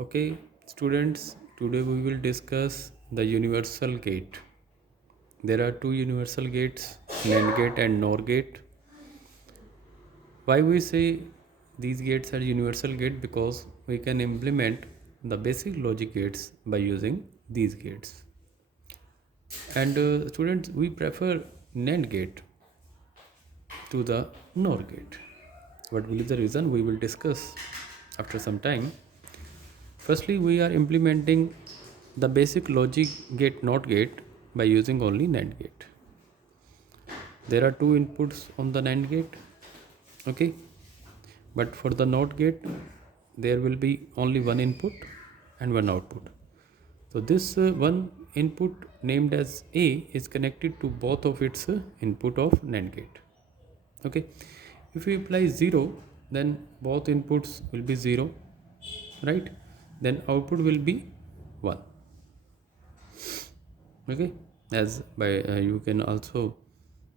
Okay, students, today we will discuss the universal gate. There are two universal gates, NAND gate and NOR gate. Why we say these gates are universal gate? Because we can implement the basic logic gates by using these gates. And students, we prefer NAND gate to the NOR gate. What will be the reason? We will discuss after some time. Firstly, we are implementing the basic logic gate NOT gate by using only NAND gate. There are two inputs on the NAND gate, okay, but for the NOT gate there will be only one input and one output. So this one input named as A is connected to both of its input of NAND gate. Okay, if we apply 0, then both inputs will be 0, right? Then output will be 1. Okay, as by you can also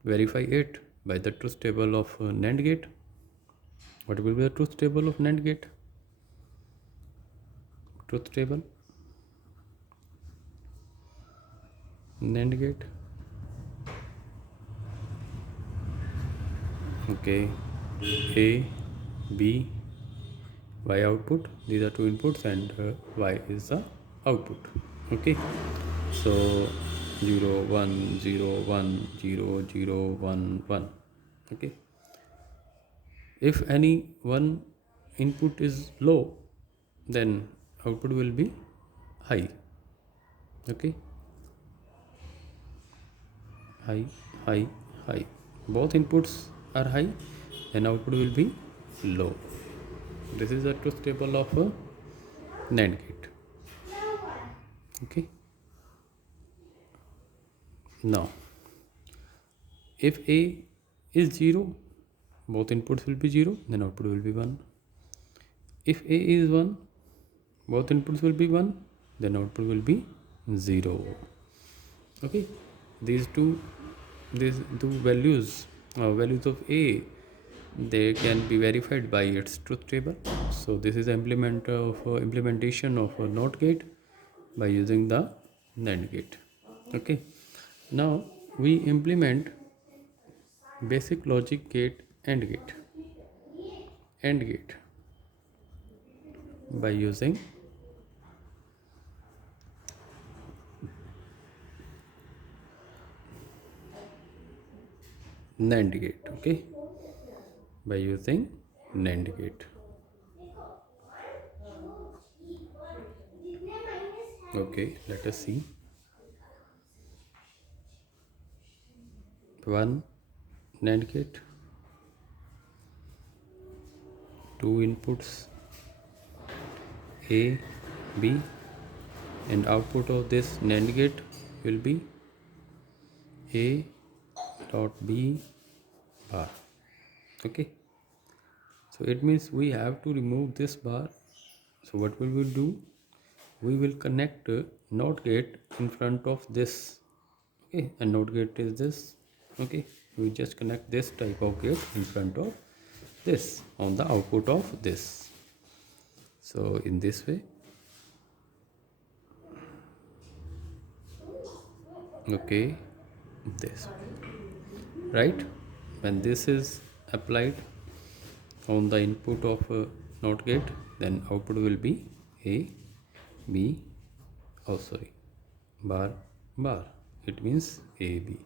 verify it by the truth table of NAND gate. What will be the truth table of NAND gate? Truth table NAND gate. Okay, A, B, Y output. These are two inputs and Y is the output. Okay, so 0 1 0 1 0 0 1 1. Okay, if any one input is low, then output will be high. Okay, high, high, high. Both inputs are high, then output will be low. This is the truth table of a NAND gate. Okay, now if A is 0, both inputs will be 0, then output will be 1. If A is 1, both inputs will be 1, then output will be 0. Okay, these two values values of A, they can be verified by its truth table. So this is implementation of a NOT gate by using the NAND gate. Okay, now we implement basic logic gate AND gate by using NAND gate. Okay, by using NAND gate. Okay, let us see. One NAND gate, two inputs A, B, and output of this NAND gate will be A dot B bar. Okay, so it means we have to remove this bar. So what we will do, we will connect NOT gate in front of this. Okay, and NOT gate is this. Okay, we just connect this type of gate in front of this on the output of this. So in this way, okay, this, right? When this is applied on the input of a NOT gate, then output will be A, B, oh sorry, bar, bar. It means AB.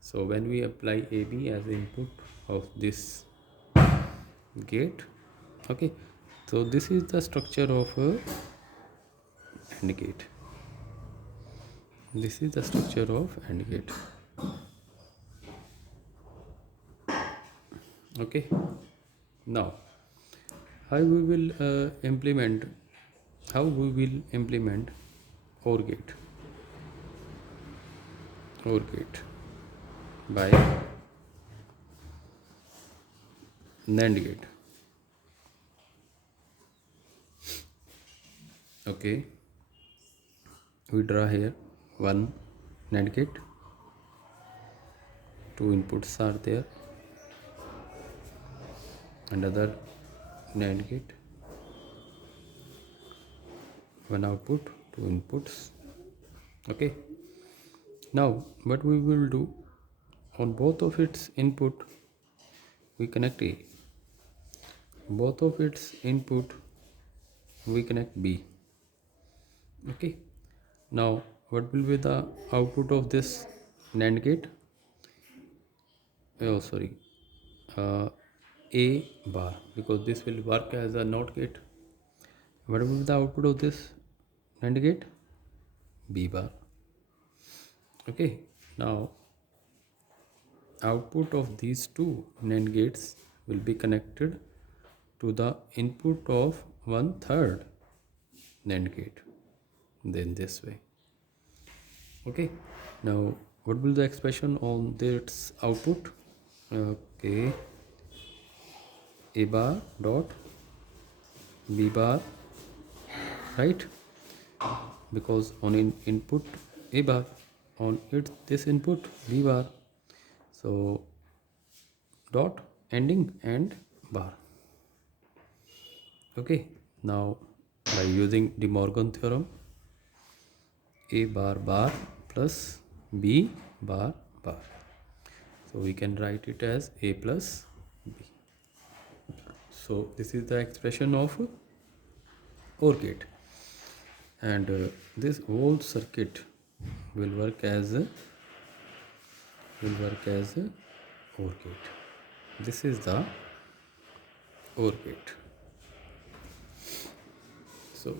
So when we apply AB as input of this gate, okay, so this is the structure of a AND gate. This is the structure of AND gate. Okay, now how we will implement OR gate by NAND gate. Okay, we draw here one NAND gate, two inputs are there, another NAND gate, one output, two inputs. Okay, now what we will do, on both of its input we connect A, both of its input we connect B. Okay, now what will be the output of this NAND gate? Oh sorry, A bar, because this will work as a NOT gate. What will be the output of this NAND gate? B bar. Okay, now output of these two NAND gates will be connected to the input of one third NAND gate, then this way. Okay, now what will the expression on this output? Okay, A bar dot B bar, right? Because on input A bar, on this input B bar, so dot ending and bar. Okay, now by using De Morgan theorem, A bar bar plus B bar bar, so we can write it as A plus B. So this is the expression of OR gate, and this whole circuit will work as a OR gate. This is the OR gate. So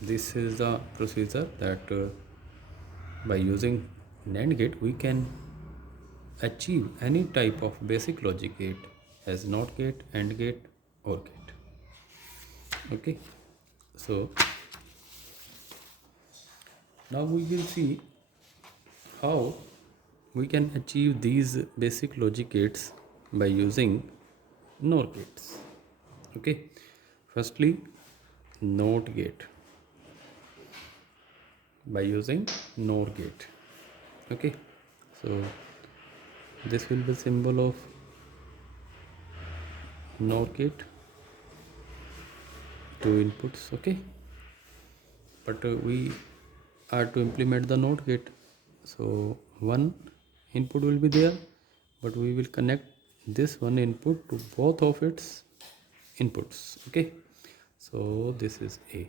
this is the procedure that by using NAND gate we can achieve any type of basic logic gate as NOT gate, AND gate, OR gate. Okay, so now we will see how we can achieve these basic logic gates by using NOR gates. Okay, firstly NOT gate, by using NOR gate. Okay, so this will be symbol of NOR gate, two inputs. Okay, but we are to implement the NOT gate, so one input will be there, but we will connect this one input to both of its inputs. Okay, so this is A.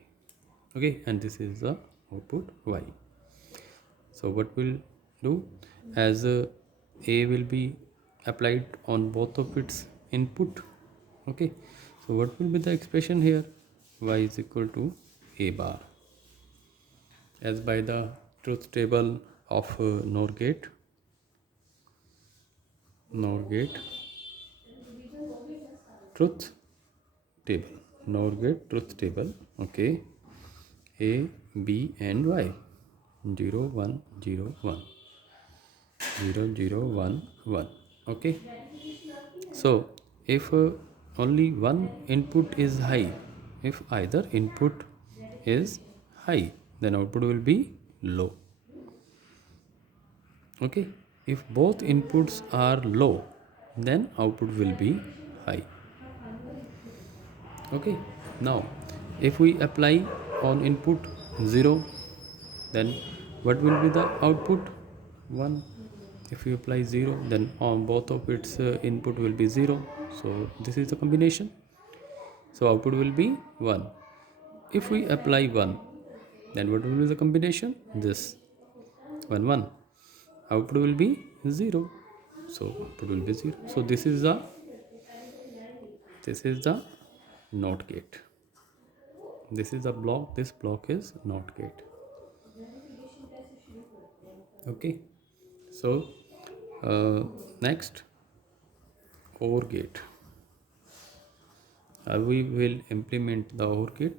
Okay, and this is the output Y. So what we'll do, as A will be applied on both of its input. Okay, so what will be the expression here? Y is equal to A bar, as by the truth table of NOR gate, truth table, NOR gate truth table. Okay, A, B and Y, 0 1 0 1 0 0 1 1. Okay, so if only one input is high, if either input is high, then output will be low. Okay, if both inputs are low, then output will be high. Okay, now if we apply on input 0, then what will be the output? 1. If you apply 0, then on both of its input will be 0, so this is the combination, so output will be 1. If we apply 1, then what will be the combination? This 1 1, output will be 0, so output will be 0. So this is the NOT gate. This is the block, this block is NOT gate. Okay, so next, OR gate. We will implement the OR gate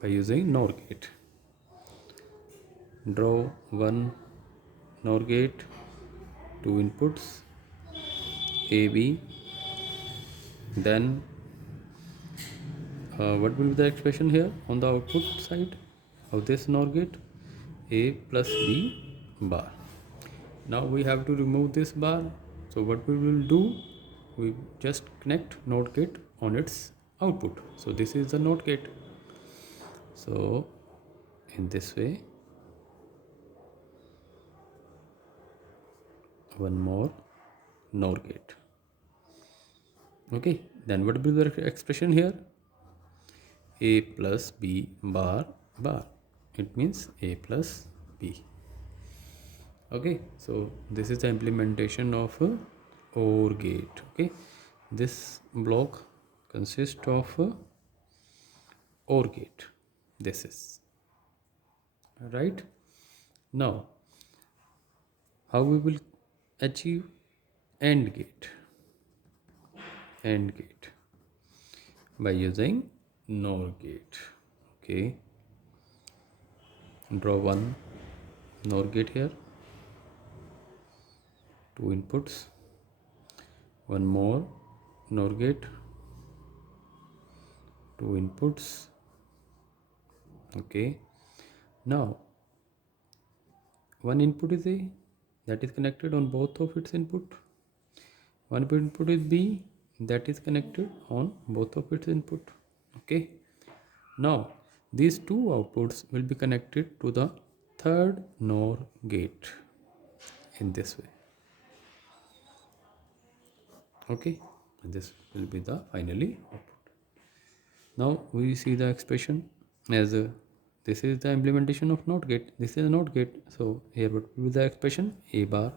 by using NOR gate. Draw one NOR gate, two inputs A, B, then what will be the expression here on the output side of this NOR gate? A plus B bar. Now we have to remove this bar, so what we will do, we just connect NOT gate on its output. So this is the NOT gate. So in this way, one more NOR gate. Okay, then what will be the expression here? A plus B bar bar. It means A plus B. Okay, so this is the implementation of a OR gate. Okay, this block consists of a OR gate. This is right. Now, how we will achieve AND gate? AND gate by using NOR gate. Okay, draw one NOR gate here. Two inputs. One more NOR gate. Two inputs. Okay. Now, one input is A that is connected on both of its input. One input is B that is connected on both of its input. Okay. Now, these two outputs will be connected to the third NOR gate in this way. Okay. This will be the finally output. Now we see the expression as this is the implementation of NOT gate. This is a NOT gate. So here what will be the expression? A bar,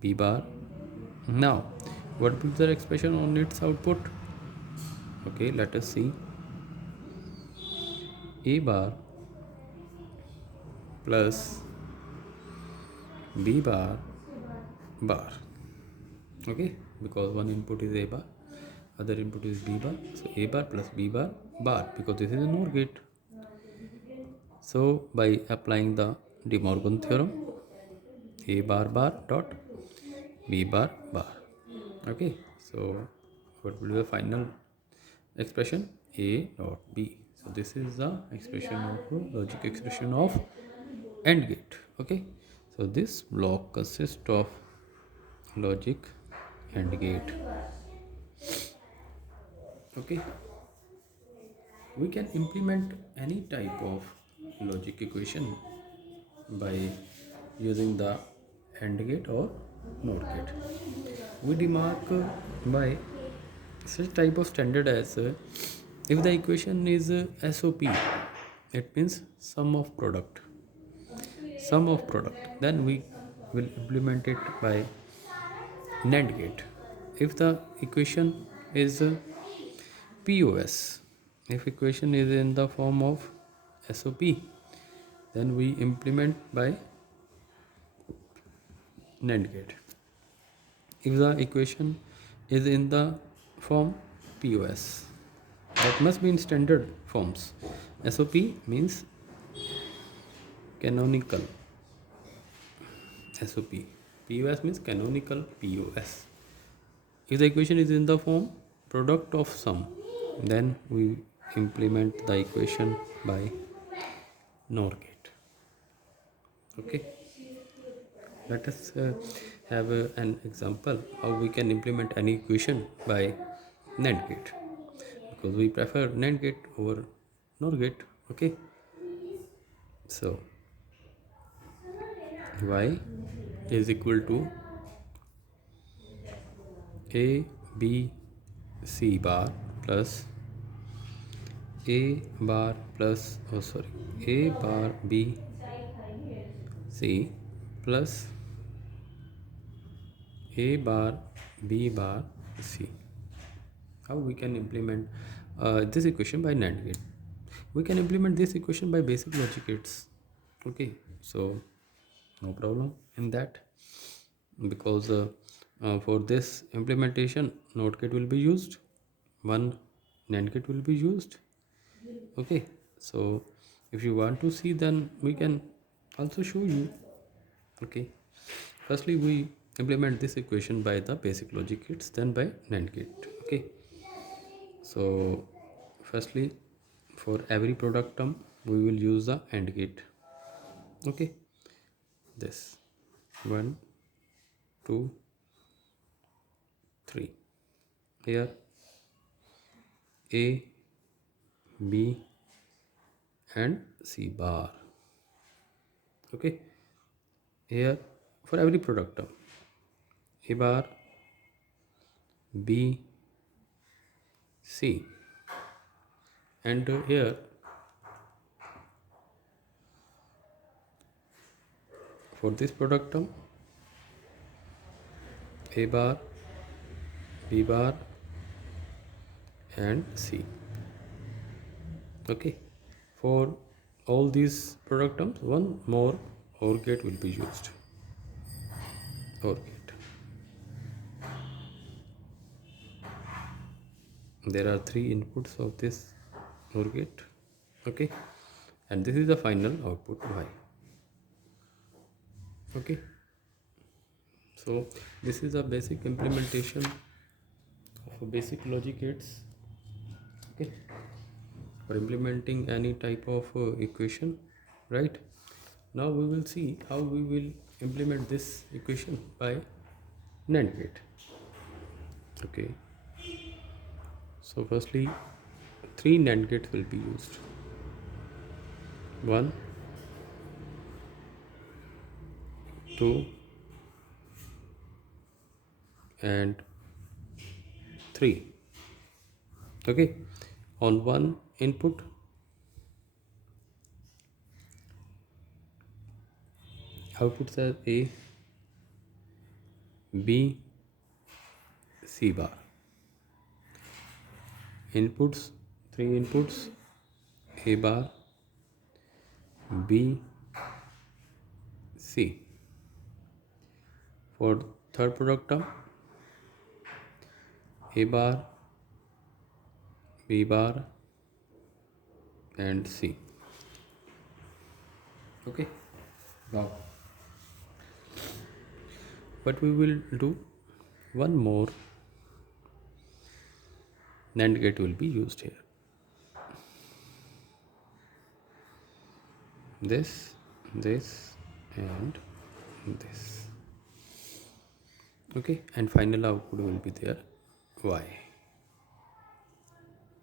B bar. Now what will be the expression on its output? Okay, let us see. A bar plus B bar bar. Okay, because one input is A bar, other input is B bar. So A bar plus B bar bar, because this is a NOR gate. So by applying the De Morgan theorem, A bar bar dot B bar bar. Okay, so what will be the final expression? A dot B. So this is the expression of logic expression of AND gate. Okay, so this block consists of logic AND gate. Okay, we can implement any type of logic equation by using the AND gate or NOR gate. We remark by such type of standard as if the equation is SOP, it means sum of product, then we will implement it by NAND gate. If the equation is POS, if equation is in the form of SOP, then we implement by NAND gate. If the equation is in the form POS, that must be in standard forms. SOP means canonical SOP. POS means canonical POS. If the equation is in the form product of sum, then we implement the equation by NOR gate. Okay. Let us have an example how we can implement any equation by NAND gate, because we prefer NAND gate over NOR gate. Okay, so y is equal to a b c bar plus a bar plus a bar b c plus a bar b bar c. How we can implement this equation by NAND gate? We can implement this equation by basic logic gates. Okay, so no problem in that, because for this implementation NOT gate will be used, one NAND gate will be used. Okay, so if you want to see, then we can also show you. Okay, firstly we implement this equation by the basic logic gates, then by NAND gate. Okay, so firstly for every product term we will use the AND gate. Okay, this 1 2 3, here a b and C bar. Okay, here for every product term, A bar, B, C, and here for this product term, A bar, B bar, and C. Okay, for all these product terms, one more OR gate will be used. OR gate. There are three inputs of this OR gate. Okay, and this is the final output Y. Okay, so this is a basic implementation of basic logic gates. Okay, for implementing any type of equation, right? Now we will see how we will implement this equation by NAND gate. Okay, so firstly, three NAND gates will be used. 1, 2, and 3. Okay, on one input, outputs are A, B, C bar. Inputs, three inputs, A bar, B, C. For third product term, A bar, B bar, and C. Okay, now but we will do one more NAND gate will be used here. This, and this. Okay, and final output will be there Y.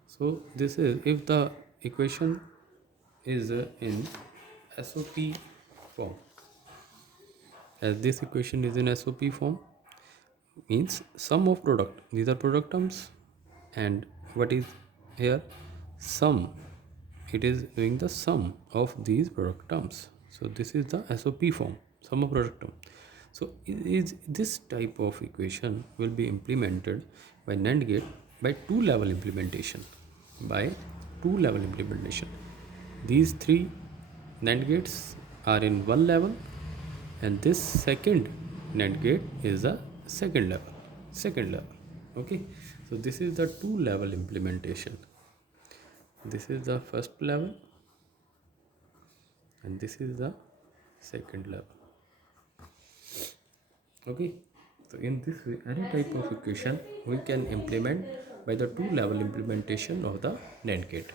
So this is if the equation is in SOP form. As this equation is in SOP form, means sum of product. These are product terms, and what is here? Sum. It is doing the sum of these product terms. So this is the SOP form, sum of product term. So is this type of equation will be implemented by NAND gate by two-level implementation. By two-level implementation. These three NAND gates are in one level, and this second NAND gate is a second level. Second level. Okay. So this is the two-level implementation. This is the first level, and this is the second level. Okay, so in this way, any type of equation we can implement by the two-level implementation of the NAND gate.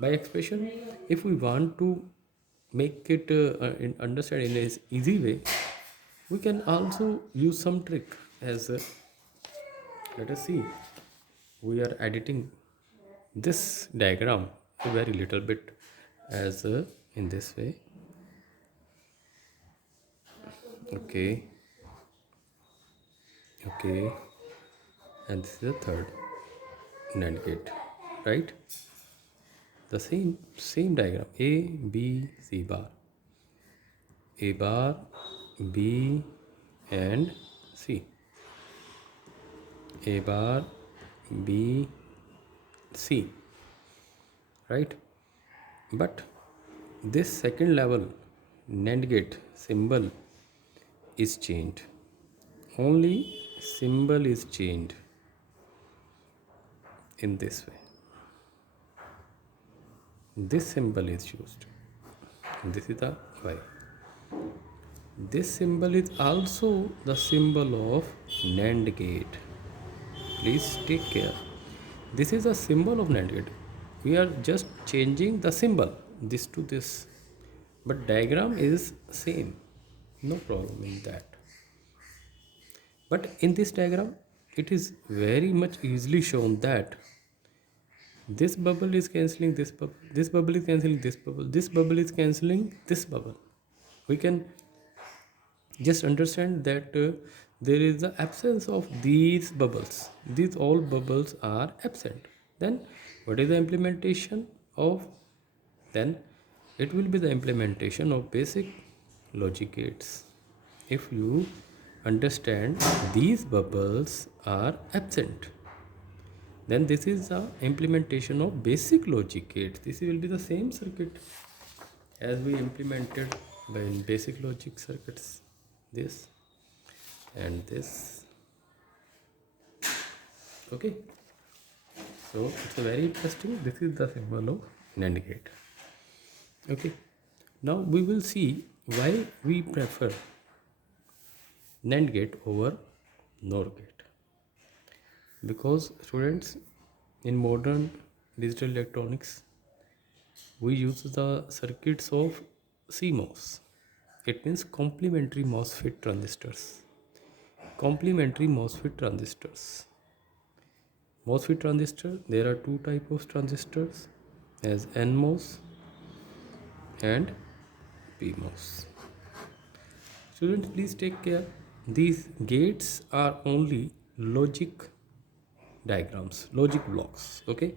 By expression, if we want to make it understand in an easy way, we can also use some trick. As let us see, we are editing this diagram a very little bit as in this way. Okay, and this is the third NAND gate, right? The same diagram, A, B, C bar, A bar, B, and C, A bar, B, C, right? But this second level NAND gate symbol is changed. Only symbol is changed in this way. This symbol is used. This is the Y. This symbol is also the symbol of NAND gate. Please take care. This is a symbol of NAND gate. We are just changing the symbol, this to this. But diagram is same. No problem in that. But in this diagram, it is very much easily shown that This bubble is cancelling this bubble. This bubble is cancelling this bubble. This bubble is cancelling this bubble. We can just understand that there is the absence of these bubbles. These all bubbles are absent. Then what is the implementation of? Then it will be the implementation of basic logic gates. If you understand these bubbles are absent, then this is the implementation of basic logic gates. This will be the same circuit as we implemented by basic logic circuits, this and this. Okay, so it's a very interesting. This is the symbol of NAND gate. Okay, now we will see why we prefer NAND gate over NOR gate. Because students, in modern digital electronics, we use the circuits of CMOS. It means complementary MOSFET transistors. Complementary MOSFET transistors. MOSFET transistor, there are two types of transistors, as NMOS and PMOS. Students, please take care. These gates are only logic diagrams, logic blocks. Okay,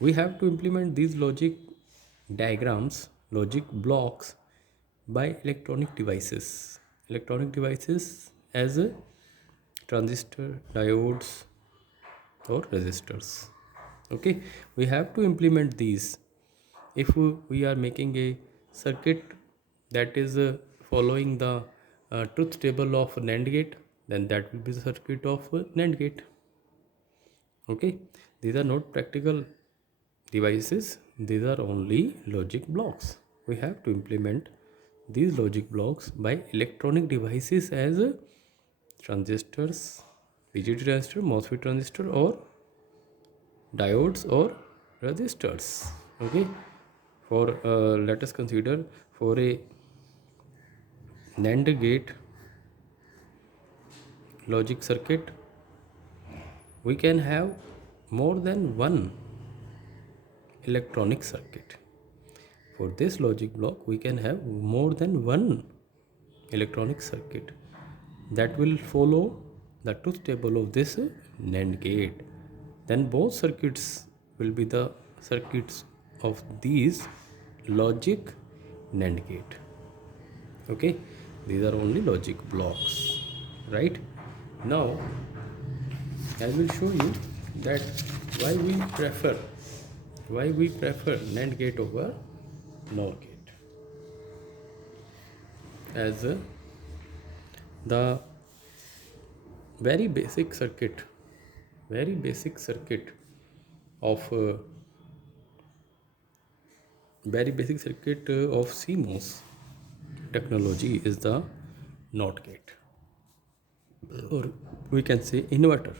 we have to implement these logic diagrams, logic blocks by electronic devices. Electronic devices as a transistor, diodes, or resistors. Okay, we have to implement these. If we are making a circuit that is following the truth table of NAND gate, then that will be the circuit of NAND gate. Okay, these are not practical devices, these are only logic blocks. We have to implement these logic blocks by electronic devices as transistors, BJT transistor, MOSFET transistor, or diodes or resistors. Okay, for let us consider, for a NAND gate logic circuit, we can have more than one electronic circuit. For this logic block, we can have more than one electronic circuit that will follow the truth table of this NAND gate. Then both circuits will be the circuits of these logic NAND gate. Okay, these are only logic blocks, right? Now I will show you that why we prefer NAND gate over NOR gate. As the very basic circuit of CMOS technology is the NOT gate, or we can say inverter.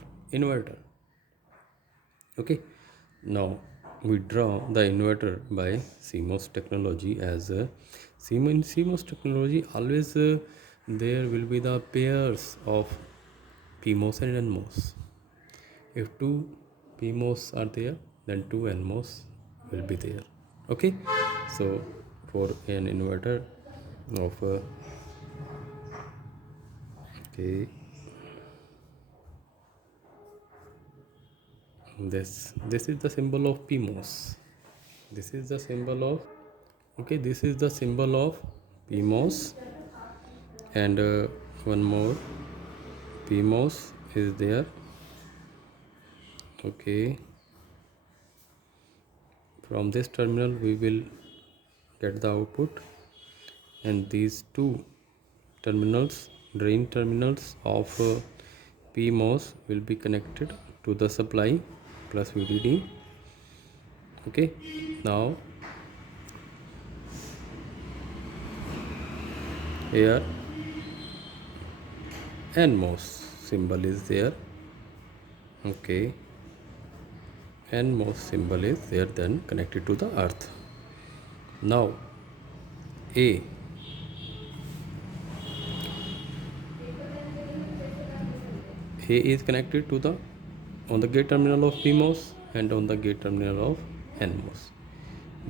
Okay, now we draw the inverter by CMOS technology. As in CMOS technology, always there will be the pairs of PMOS and NMOS. If two PMOS are there, then two NMOS will be there. Okay, so for an inverter of okay, this is the symbol of PMOS. This is the symbol of PMOS, and one more PMOS is there. Okay, from this terminal we will get the output, and these two terminals, drain terminals of PMOS, will be connected to the supply plus VDD. Okay, now here NMOS symbol is there. Okay, NMOS symbol is there, then connected to the earth. Now A is connected to the on the gate terminal of PMOS, and on the gate terminal of NMOS.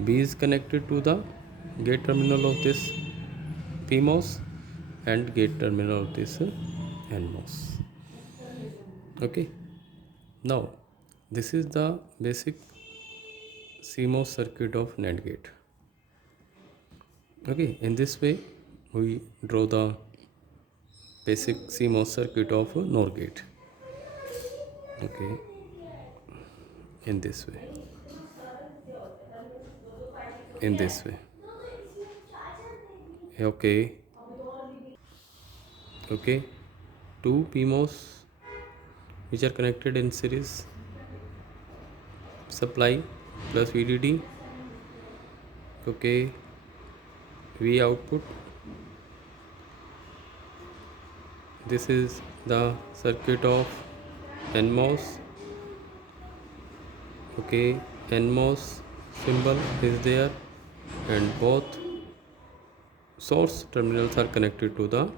B is connected to the gate terminal of this PMOS and gate terminal of this NMOS. Okay, now this is the basic CMOS circuit of NAND gate. Okay, in this way we draw the basic CMOS circuit of NOR gate. Okay, in this way, in this way. Okay, okay, two PMOS which are connected in series, supply plus VDD. Okay, V output. This is the circuit of NMOS. Okay, NMOS symbol is there and both source terminals are connected to the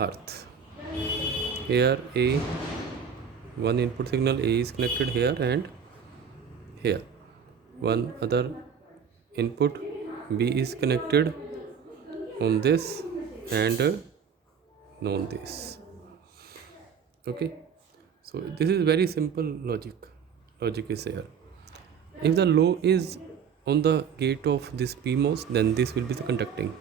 earth. Here A, one input signal A is connected here and here. One other input B is connected on this and on this. Okay, so this is very simple logic is here. If the low is on the gate of this PMOS, then this will be the conducting.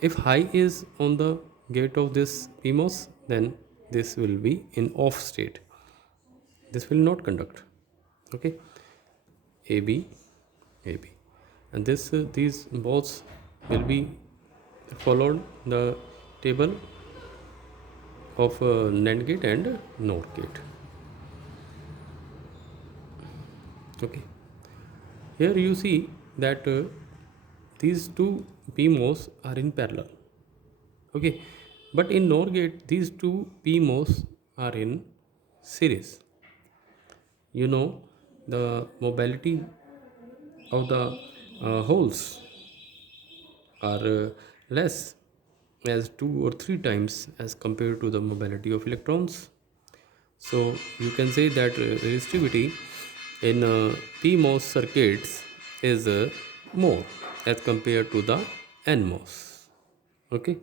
If high is on the gate of this PMOS, then this will be in off state. This will not conduct. Okay, AB, AB, and these both will be followed the table of NAND gate and NOR gate. Okay, here you see that these two PMOS are in parallel. Okay, but in NOR gate these two PMOS are in series. You know, the mobility of the holes are less as 2 or 3 times as compared to the mobility of electrons. So you can say that resistivity in PMOS circuits is more as compared to the NMOS. Okay,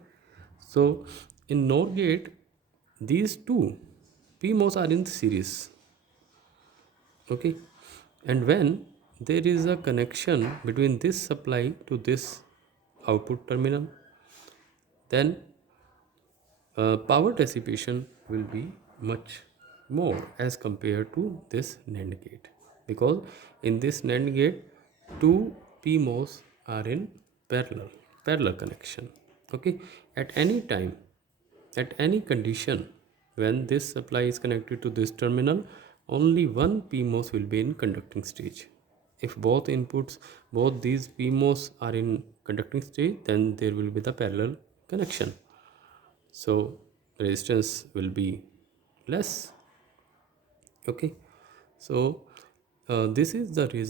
so in NOR gate these two PMOS are in series. Okay, and when there is a connection between this supply to this output terminal, then power dissipation will be much more as compared to this NAND gate, because in this NAND gate two PMOS are in parallel connection. Okay, at any time, at any condition, when this supply is connected to this terminal, only one PMOS will be in conducting stage. If both inputs, both these PMOS are in conducting stage, then there will be the parallel connection. So resistance will be less. Okay, so this is the reason